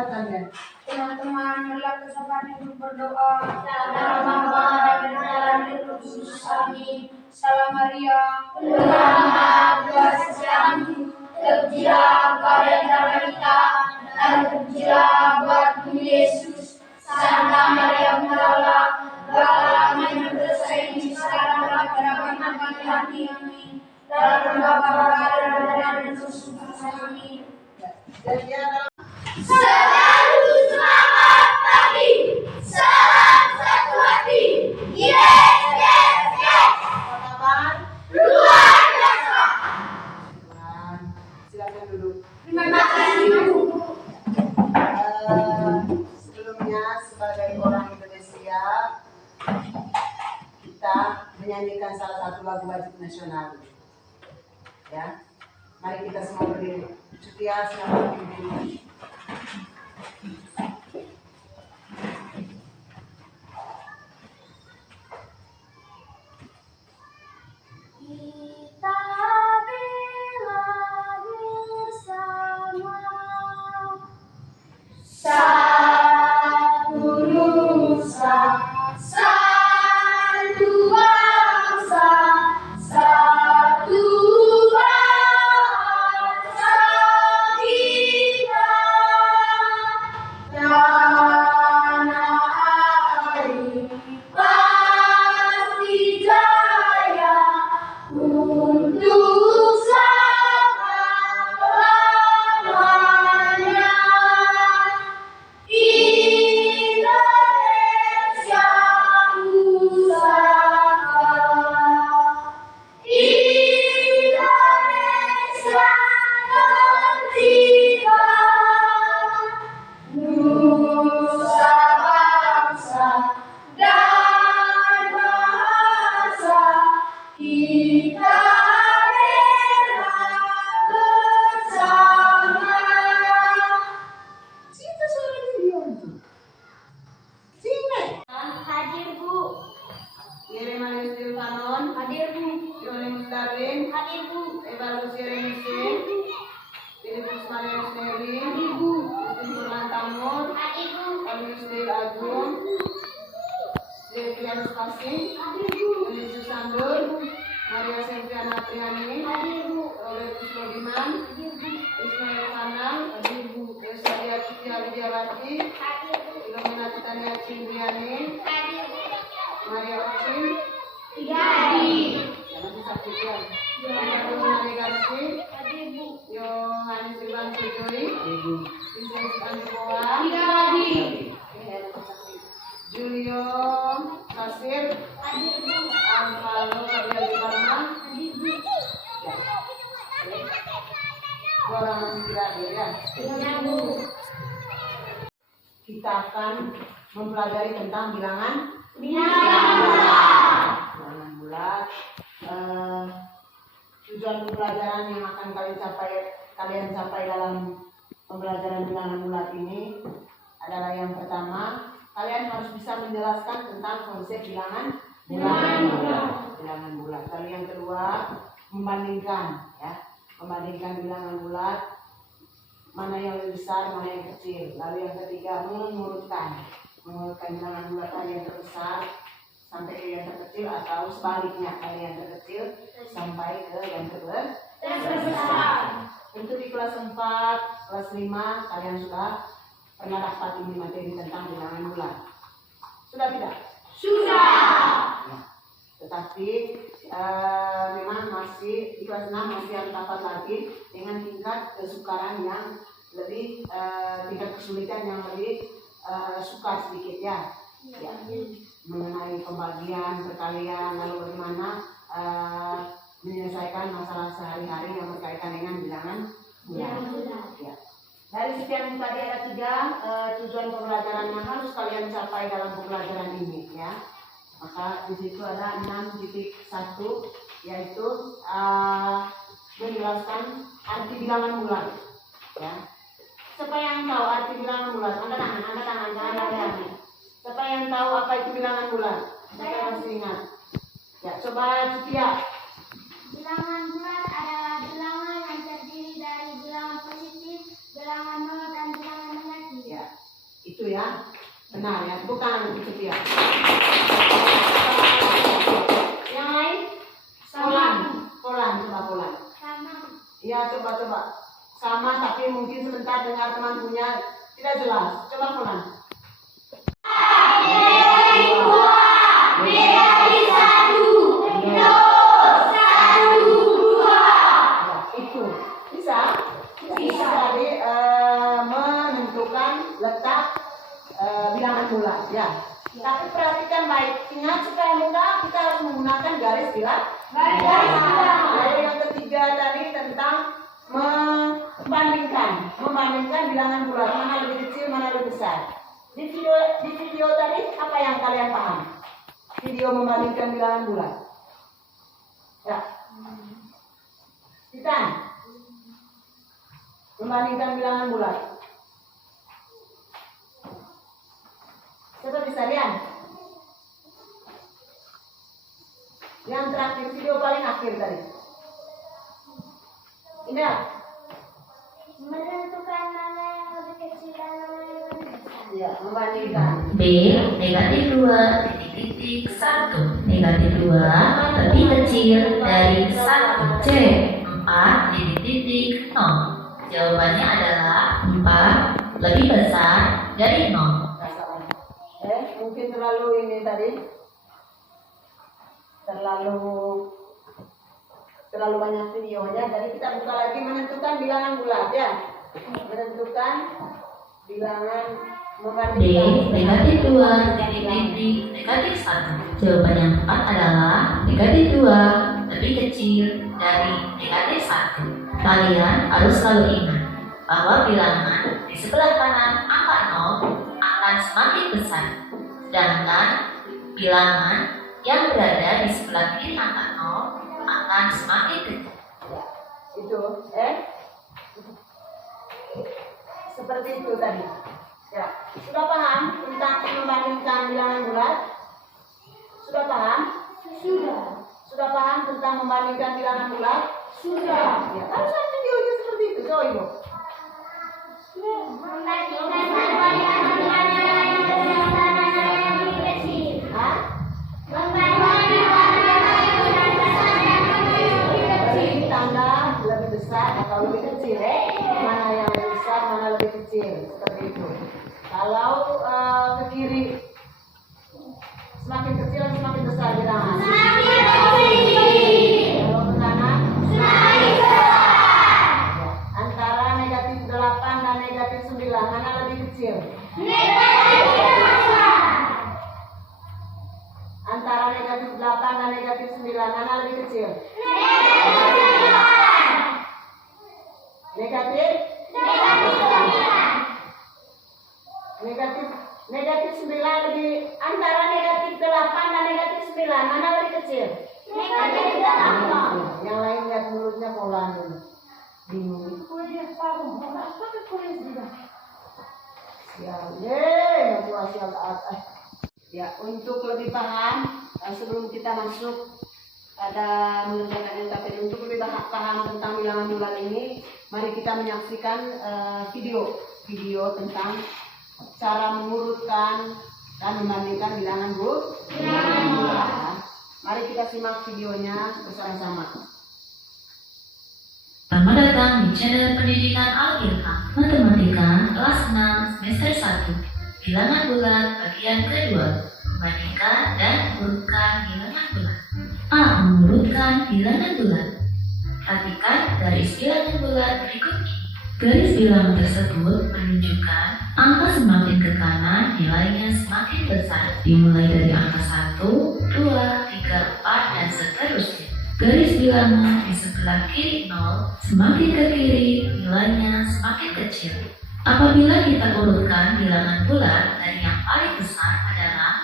kalian. Teman-teman, marilah kesempatan untuk berdoa. Dalam nama dan dalam Roh Kudus. Amin. Salam Maria, penuh rahmat, Tuhan bersamamu. Terpujilah engkau di antara wanita, dan terpujilah buatmu Yesus. Santa Maria Bunda Allah, doakanlah kami yang berdosa ini sekarang dalam kedatangan kami hati. Amin. Dalam nama Bapa dan Putra dan Roh Kudus. Amin. Selalu semangat pagi, salam satu hati. Yes, yes, yes. Apa kabar? Luar biasa. Silakan duduk. Terima kasih Bu. Sebelumnya sebagai orang Indonesia, kita menyanyikan salah satu lagu wajib nasional. Ya, mari kita semua berdiri. Setia selamat berdiri. Kita bela bersama satu nusa, satu bangsa, satu bangsa kita. Tanah air pasti jaya untuk selama-lamanya. Indonesia pusaka, Indonesia tercinta, nusa bangsa dan bahasa kita bela bersama. Siapa suara dia itu? Sini. Hadir Bu. Irema Silvanon, Hadir Bu. Yohanes Darwin, Hadir Bu. Evaluasi Remisi, Filipus Marius Neri, Hadir Bu. Kesimpulan Tamur, Hadir Bu. Kalius Del Agung, Devian Spasi, Hadir Bu. Yesus Sambur, Maria Selviana Triani, Hadir Bu. Robertus Lodiman, Hadir Bu. Ismail Kanang, Yosaria Citia Widiawati, Hadir Bu. Ilomena Titania Cindriani, Hadir Bu. Maria Ocin, Jadi. jangan sakit ya. Yohanes Negarsi, Hadir Bu. Yohanes Iwan Sujoi, Vincent Andiboa, Jadi. Julio Kasir, Hadir Bu. Alvaro Gabriel Diparma, Hadir Bu. dua orang masih tidak hadir ya. Ya Bu. Kita akan mempelajari tentang bilangan Bilangan bulat. Tujuan pembelajaran yang akan kalian capai dalam pembelajaran bilangan bulat ini adalah yang pertama, kalian harus bisa menjelaskan tentang konsep bilangan bulat. Bilangan bulat. Lalu yang kedua, membandingkan bilangan bulat, mana yang lebih besar, mana yang kecil. Lalu yang ketiga, mengurutkan bilangan bulat dari yang terbesar sampai ke yang terkecil, atau sebaliknya dari yang terkecil sampai ke yang terbesar. Untuk di kelas 4, kelas 5 kalian sudah pernah dapat ini materi tentang bilangan bulat. Sudah tidak? Sudah. Tetapi memang masih di kelas 6 masih harus dapat lagi dengan tingkat kesukaran yang lebih tingkat kesulitan yang lebih sukar sedikit ya. Mengenai pembagian, perkalian, lalu bagaimana menyelesaikan masalah sehari-hari yang berkaitan dengan bilangan bulat. Ya. Dari sekian tadi ada 3 tujuan pembelajaran yang harus kalian capai dalam pembelajaran ini ya. Maka di situ ada 6.1 yaitu menjelaskan arti bilangan bulat ya. Siapa yang tahu arti bilangan bulat? Angkat tangan, jangan lari. Siapa yang tahu apa itu bilangan bulat? Saya masih ingat. Ya, coba Citia. Bilangan bulat adalah bilangan yang terdiri dari bilangan positif, bilangan nol, dan bilangan negatif. ya. Benar ya, tepuk tangan untuk Sophia. Yang lain? Polan, coba Polan. Sama. Iya, coba. Sama, tapi mungkin sebentar dengar teman punya tidak jelas. Coba Polan. Negatif 1. No 1 2. Ya, itu bisa. Jadi menentukan letak bilangan bulat ya. Tapi perhatikan baik, ingat supaya mudah kita harus menggunakan garis bilang. Lalu yang ketiga tadi tentang membandingkan bilangan bulat mana lebih kecil mana lebih besar. Di video tadi apa yang kalian paham? Video membandingkan bilangan bulat. Ya. Kita membandingkan bilangan bulat. Coba bisa Rian. Yang terakhir video paling akhir tadi. Email. Menentukan mana yang lebih kecil dan mana yang lebih besar. Ya, membandingkan. B. Negatif 2 titik 1 negatif 2 lebih kecil dari 1. C. 4 titik 0. Jawabannya adalah 4 lebih besar dari 0. Mungkin terlalu ini tadi. Terlalu banyak videonya, jadi kita buka lagi menentukan bilangan bulat ya. Menentukan bilangan D. membandingkan. Negatif 2 titik negatif 1. Jawaban yang tepat adalah negatif 2 lebih kecil dari negatif 1. Kalian harus selalu ingat bahwa bilangan di sebelah kanan angka 0 akan semakin besar, sedangkan bilangan yang berada di sebelah kiri angka 0 akan semakin kecil. Itu seperti itu tadi ya. Sudah paham tentang membandingkan bilangan bulat? Sudah paham? Sudah paham tentang membandingkan bilangan bulat? Sudah. Ya, harus ada videonya seperti itu. Coba Ibu. Membandingkan bilangan bulat yang besar dan yang lebih kecil. Hah? Membandingkan bilangan bulat besar dan lebih kecil. Beri tanda lebih besar atau lebih kecil mana yang lebih besar, mana lebih kecil, seperti itu. Kalau ke kiri semakin kecil atau semakin besar bilangan? Kalau ke kanan? Antara negatif 8 dan negatif 9 mana lebih kecil? Antara negatif 8 dan negatif 9 mana lebih kecil? Negatif 9 lebih, antara negatif 8 dan negatif 9 mana lebih kecil? Yang lain lihat mulutnya Polan dulu. Bingung. Ya, untuk lebih paham sebelum kita masuk pada mengerjakan LKPD, untuk lebih paham tentang bilangan bulat ini, mari kita menyaksikan video tentang cara mengurutkan dan membandingkan bilangan bulat. Mari kita simak videonya bersama-sama. Selamat datang di channel Pendidikan Al-Ilham Matematika kelas 6 semester 1. Bilangan bulat bagian kedua. Membandingkan dan mengurutkan bilangan bulat. A. Mengurutkan bilangan bulat. Perhatikan garis bilangan bulat berikut ini. Garis bilangan tersebut menunjukkan angka semakin ke kanan nilainya semakin besar, dimulai dari angka 1, 2, 3, 4, dan seterusnya. Garis bilangan di sebelah kiri 0, semakin ke kiri nilainya semakin kecil. Apabila kita urutkan bilangan bulat dari yang paling besar adalah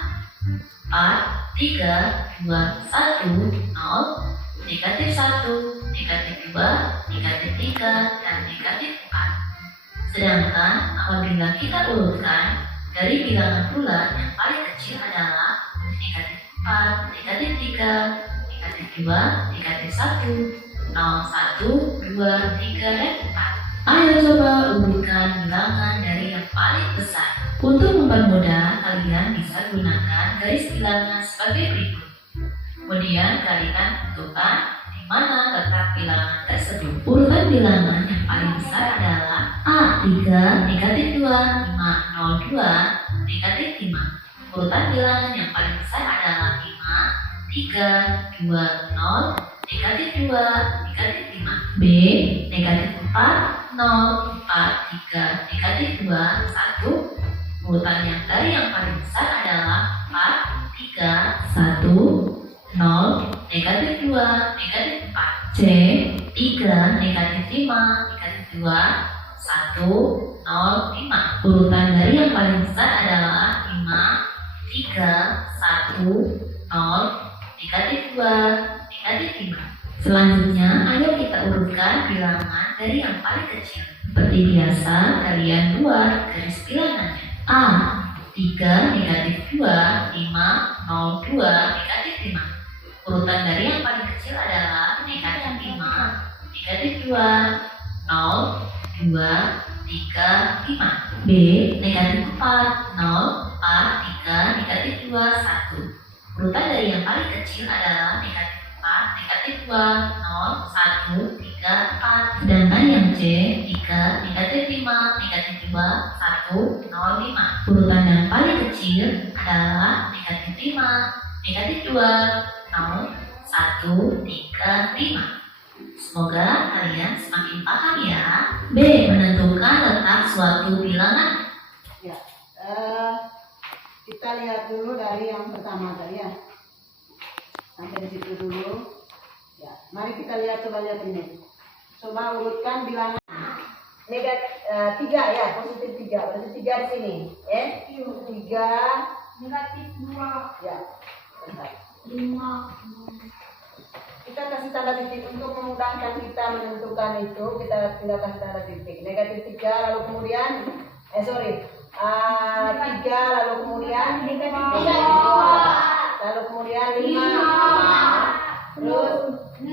4, 3, 2, 1, 0, negatif 1, negatif 2, negatif 3, dan negatif 4. Sedangkan apabila kita urutkan dari bilangan bulat yang paling kecil adalah negatif 4, negatif 3, negatif 2, negatif 1, 0, 1, 2, 3, dan 4. Ayo coba urutkan bilangan dari yang paling besar. Untuk mempermudah, kalian bisa gunakan garis bilangan sebagai berikut. Kemudian kalian tentukan di mana letak bilangan tersebut. Urutan bilangan yang paling besar adalah A3, negatif 2, 5, 0, 2, negatif 5. Urutan bilangan yang paling besar adalah 5, 3, 2, 0, negatif 2, negatif 5. B, negatif 4, 0, 4, 3, negatif 2, 1. Urutan yang dari yang paling besar adalah 4, 3, 1, 0, negatif 2, negatif 4. C, 3, negatif 5, negatif 2, 1, 0, 5. Urutan dari yang paling besar adalah 5, 3, 1, 0, negatif 2, negatif 5. Selanjutnya, ayo kita urutkan bilangan dari yang paling kecil. Seperti biasa, kalian buat garis bilangannya. A, 3, negatif 2, 5, 0, 2, negatif 5. Urutan dari yang paling kecil adalah negatif 5, negatif 2, 0, 2, 3, 5. B, negatif 4, 0, 4, 3, negatif 2, 1. Urutan dari yang paling kecil adalah negatif 4, negatif 2, 0, 1, 3, 4. Sedangkan yang C, 3, negatif 5, negatif 2, 1, 0, 5. Urutan yang paling kecil adalah negatif 5, negatif 2, 0, 1, 3, 5. Semoga kalian semakin paham ya. B, menentukan letak suatu bilangan. Ya, kita lihat dulu dari yang pertama tadi ya. Sampai di situ dulu. Ya, mari kita lihat, coba lihat ini. Coba urutkan bilangan negatif 3 ya, positif 3. Berarti 3 di sini. 3 negatif 2, ya. Bentar. 5. Kita kasih tanda titik untuk memudahkan kita menentukan itu. Kita tinggal kasih tanda titik. Negatif 3 lalu kemudian 3 lalu kemudian Negatif 2 lalu kemudian 5 terus 0,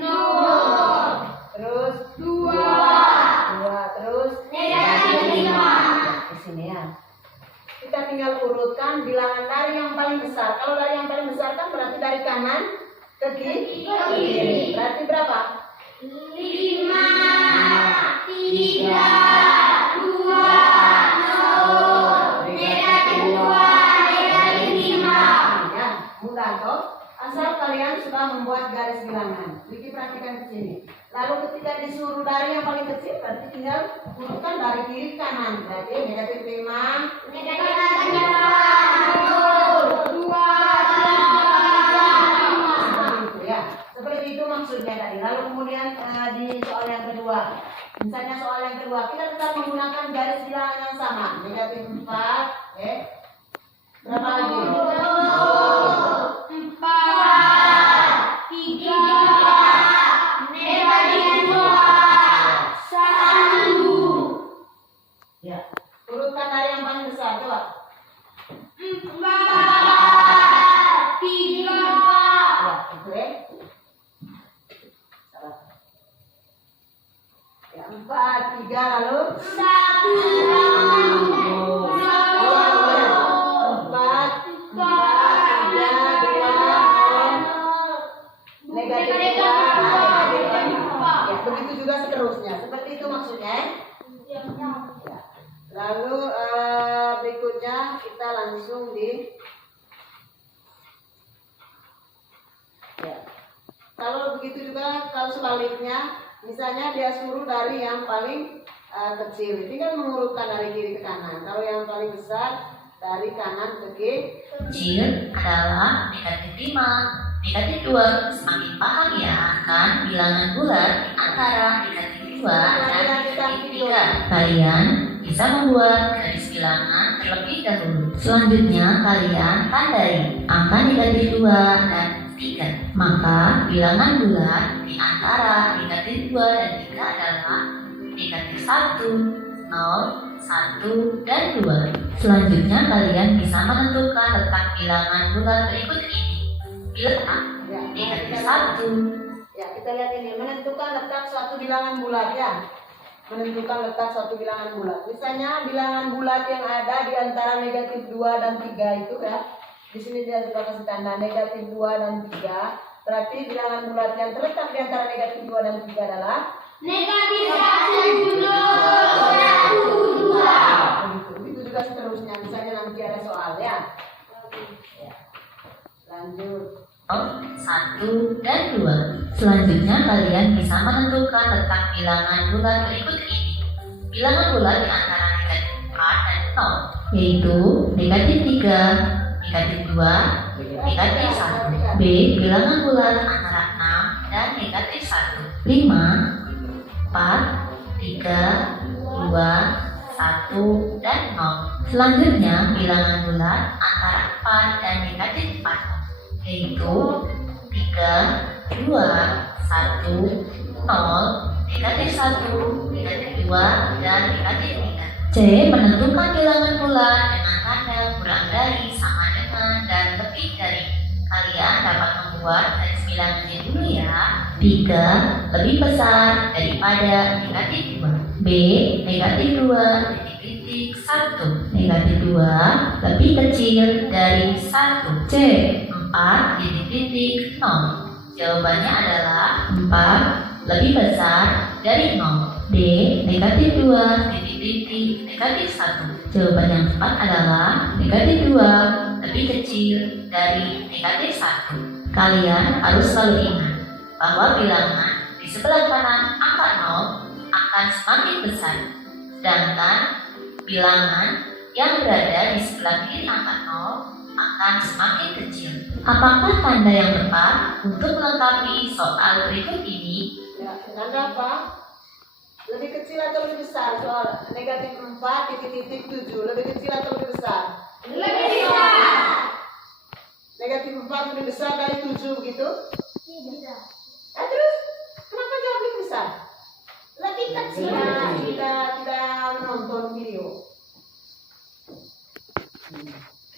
terus 2, terus negatif 5. di sini ya. Kita tinggal urutkan bilangan dari yang paling besar. Kalau dari yang paling besar kan berarti dari kanan ke kiri. Berarti berapa? 5, 3, 2, 0, negatif 2, negatif 5. Ya, mudah toh. Asal kalian sudah membuat garis bilangan. Jadi perhatikan ke sini. Lalu ketika disuruh dari yang paling kecil, berarti tinggal urutkan dari kiri ke kanan. Berarti negatif 5, Negatif 2, seperti itu ya. Seperti itu maksudnya tadi. Lalu kemudian di soal yang kedua. Misalnya soal yang kedua, kita tetap menggunakan garis bilangan yang sama. Negatif 4, berapa lagi? 4, 3, negatif 2, 1. Ya. Urutkan dari yang paling besar, coba. 4, 3, Ya, itu ya. Ya, 4, 3 lalu 1, begitu juga seterusnya. Seperti itu maksudnya. Ya. Lalu berikutnya kita langsung di ya. Kalau begitu juga kalau sebaliknya, misalnya dia suruh dari yang paling kecil, tinggal mengurutkan dari kiri ke kanan. Kalau yang paling besar dari kanan ke kiri. Kecil adalah negatif 5, negatif 2. Semakin paham ya kan bilangan bulat antara negatif 2 dan negatif 3. Kalian bisa membuat garis bilangan terlebih dahulu. Selanjutnya kalian tandai angka negatif 2 dan 3. Maka bilangan bulat di antara negatif 2 dan 3 adalah negatif 1, 0, 1, dan 2. Selanjutnya kalian bisa menentukan letak bilangan bulat berikut ini. Bilangan Ya, negatif kita 1. Ya, kita lihat ini, menentukan letak suatu bilangan bulat ya. menentukan letak suatu bilangan bulat. Misalnya bilangan bulat yang ada di antara negatif 2 dan 3 itu ya. Di sini dia sudah kasih tanda negatif 2 dan 3. Berarti bilangan bulat yang terletak di antara negatif 2 dan 3 adalah negatif 1, 2. Begitu juga seterusnya. Misalnya nanti ada soal ya. Lanjut. 1 dan 2. Selanjutnya kalian bisa menentukan letak bilangan bulat berikut ini. Bilangan bulat di antara negatif 4 dan 0, yaitu negatif 3, negatif 2, negatif 1. B. Bilangan bulat antara 6 dan negatif 1. 5, 4, 3, 2, 1, dan 0. Selanjutnya bilangan bulat antara 4 dan negatif 4, yaitu 3, 2, 1, 0, negatif 1, negatif 2, dan negatif 3. C. Menentukan bilangan bulat dengan tanda kurang dari, sama dengan, dan lebih dari. Kalian dapat membuat garis bilangannya dulu ya. 3 lebih besar daripada negatif 2. B. Negatif 2, titik 1. Negatif 2 lebih kecil dari 1. C. 4, titik 0. Jawabannya adalah 4 lebih besar dari 0. D. Negatif 2, titik negatif 1. Jawaban yang tepat adalah negatif 2 lebih kecil dari negatif 1. Kalian harus selalu ingat bahwa bilangan di sebelah kanan angka 0 akan semakin besar, sedangkan bilangan yang berada di sebelah kiri angka 0 akan semakin kecil. Apakah tanda yang tepat untuk melengkapi soal berikut ini? Ya, tanda apa? Lebih kecil atau lebih besar? Soal negatif 4, titik 7. Lebih kecil atau lebih besar? Lebih besar. Negatif 4 lebih besar dari 7 begitu? Tidak. Terus kenapa jawab lebih besar? Lebih kecil. Tidak menonton video.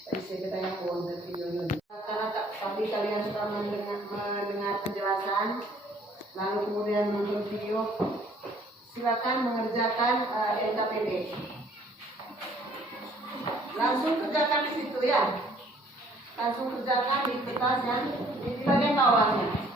Tadi saya katanya mau nonton video dulu. Karena tadi kalian sudah mendengar penjelasan, lalu kemudian menonton video, silakan mengerjakan LKPD. Langsung kerjakan di situ ya. Langsung kerjakan di kertas yang di bagian bawahnya.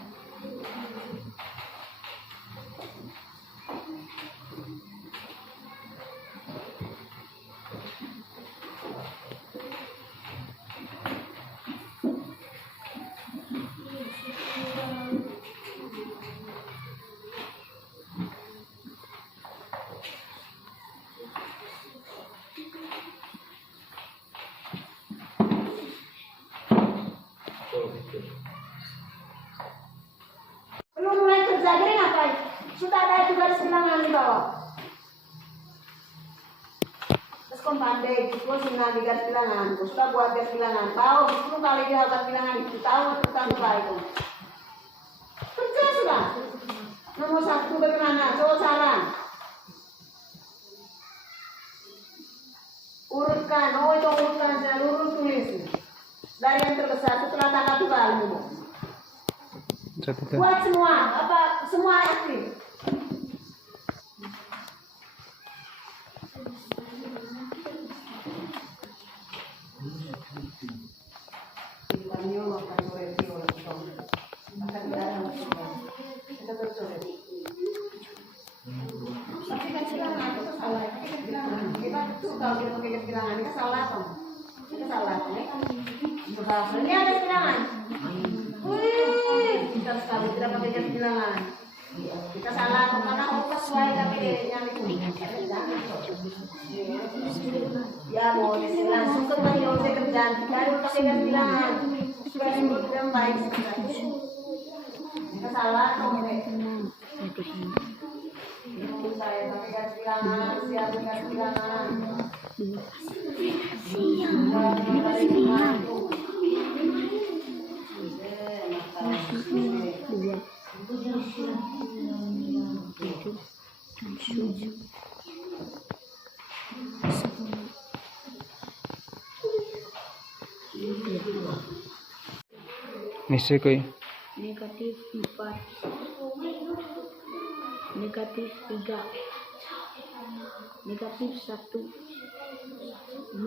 Belum mulai kerja jadi ngapain? Sudah ada itu garis bilangan di bawah. Terus kau pandai, kau senang di garis bilangan, kau sudah buat garis bilangan, tahu 10 kali dihafal bilangan itu, tahu tentang itu. Kerja sudah. Nomor 1 bagaimana? Coba saran. Urutkan, itu urutkan, saya urut tulis. Dari yang terbesar setelah tanggal tunggal dulu. Buat semua, semua aktif. Kalau kita pakai bilangan ini salah toh. Kita salah toh. Ini ada bilangan. Wih, kita sekali tidak pakai bilangan. Kita salah toh karena fokus sesuai tapi yang itu. Ya mau langsung ke tadi saya kerjaan. Baru pakai bilangan. Supaya sebut yang baik. Kita salah toh. Saya pakai garis bilangan, siap garis bilangan. निश्चय कोई negatif 4, negatif 3, negatif 1, 0, 1,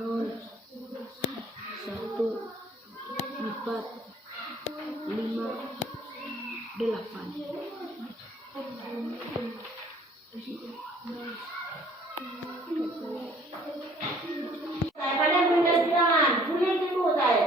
4, 5, 8. Kalian punya bilangan, boleh dulu saya.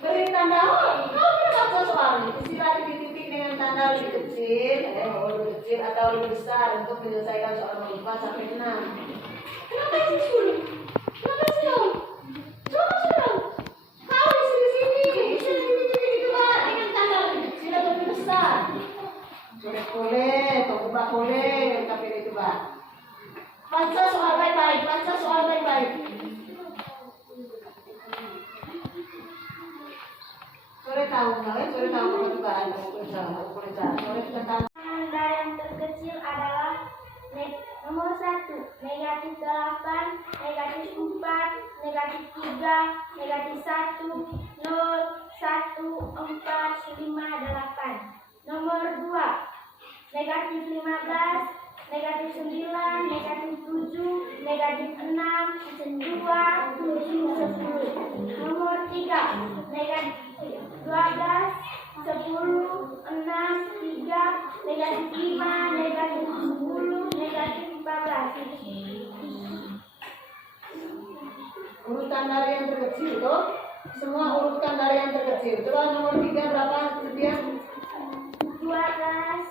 Beri tanda, kau berapa soal? Istilah titik-titik dengan tanda lebih kecil, lebih kecil atau lebih besar untuk menyelesaikan soal 4 sampai 6. Kenapa sih sulit? Kenapa sih dong? Coba dong. Kau di sini, titik-titik itu Pak, dengan tanda lebih kecil atau lebih besar. Boleh, tombak boleh, tapi itu Pak. Baca soal baik-baik, baca soal baik-baik. Sore tahu kalian, sore tahu juga sore kita tahu. Tanda yang terkecil adalah nomor 1, negatif 8, negatif 4, negatif 3, negatif 1, 0, 1, 4, 5, 8. Nomor 2, negatif 15, negatif 9, negatif 7, negatif 6, 2, 7, 10. Nomor 3, negatif 12, 10, 6, 3, negatif 5, negatif 10, negatif 14. Urutan dari yang terkecil tuh, semua urutan dari yang terkecil. Coba nomor 3 berapa kemudian? 12, 10,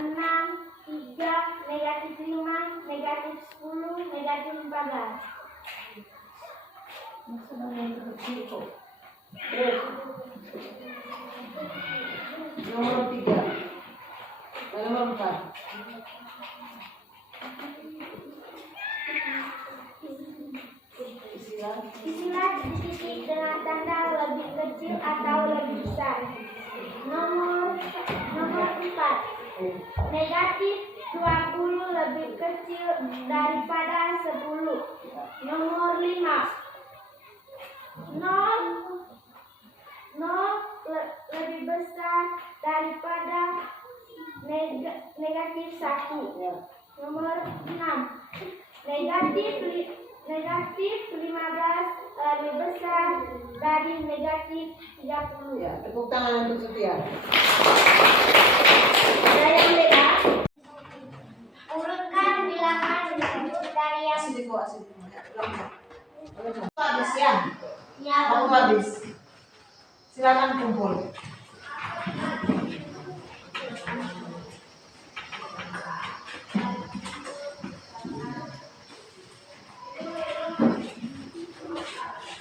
6, 3, negatif 5, negatif 10, negatif 14. Maksudnya yang terkecil kok. Terus nomor 3 dan nomor 4. Isilah titik dengan tanda lebih kecil atau lebih besar. Nomor 4, negatif 20 lebih kecil daripada 10. Nomor 5, 0 lebih besar daripada negatif 1. Nomor 6, negatif 15 lebih besar dari negatif 30. Ya, tepuk tangan untuk Setia. Ada yang beda? Urutkan bilangan dari yang Habis ya? Aku habis. Silakan kumpul.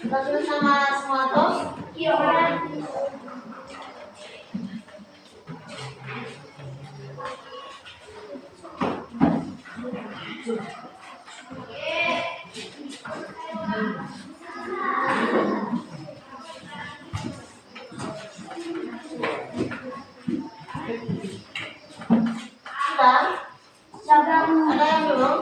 Kita tulis sama semua tos. Iya. Sudah? Ada yang belum?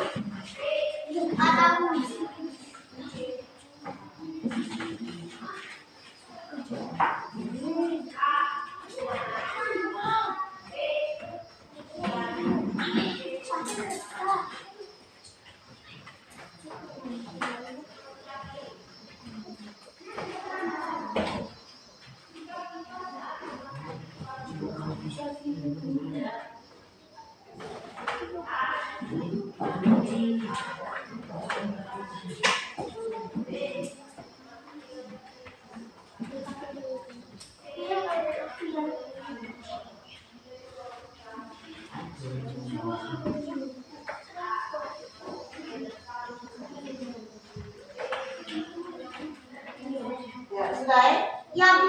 Ya, sudah ya? Yang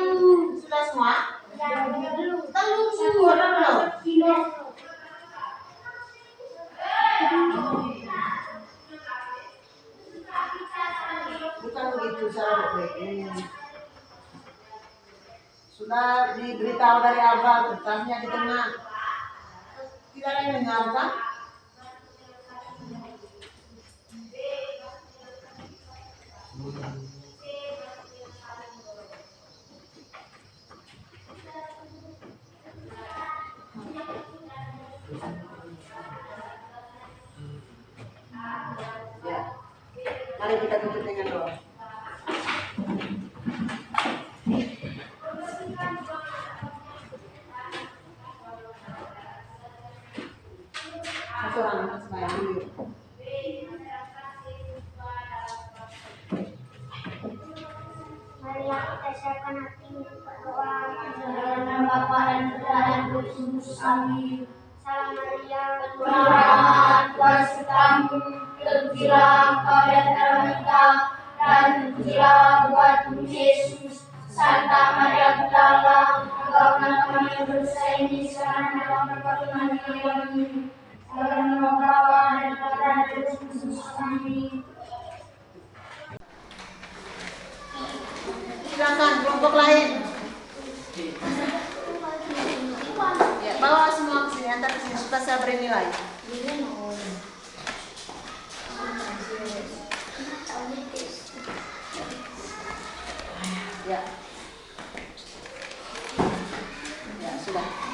Sudah semua? belum. Belum. Sudah diberitahu dari awal, kertasnya di tengah. Tidak ada yang mendengarkan. Ya, mari kita tutup dengan doa. Seorang anak sembahyang dulu. Marilah kita siapkan hati untuk berdoa. Dalam nama Bapa dan Putra dan Roh Kudus. Amin. Salam Maria, Tuhan rahmat, Tuhan sertamu, terpujilah engkau di antara wanita, dan terpujilah buah tubuh Yesus. Santa Maria Bunda Allah, engkau kami yang berdosa ini, sekarang dalam perkabungan kami. Dalam nama Bapa dan Putra dan Roh Kudus. Amin. Silakan kelompok lain. Ya, bawa semua ke sini, antar ke sini supaya saya beri nilai. Ya. Ya, sudah.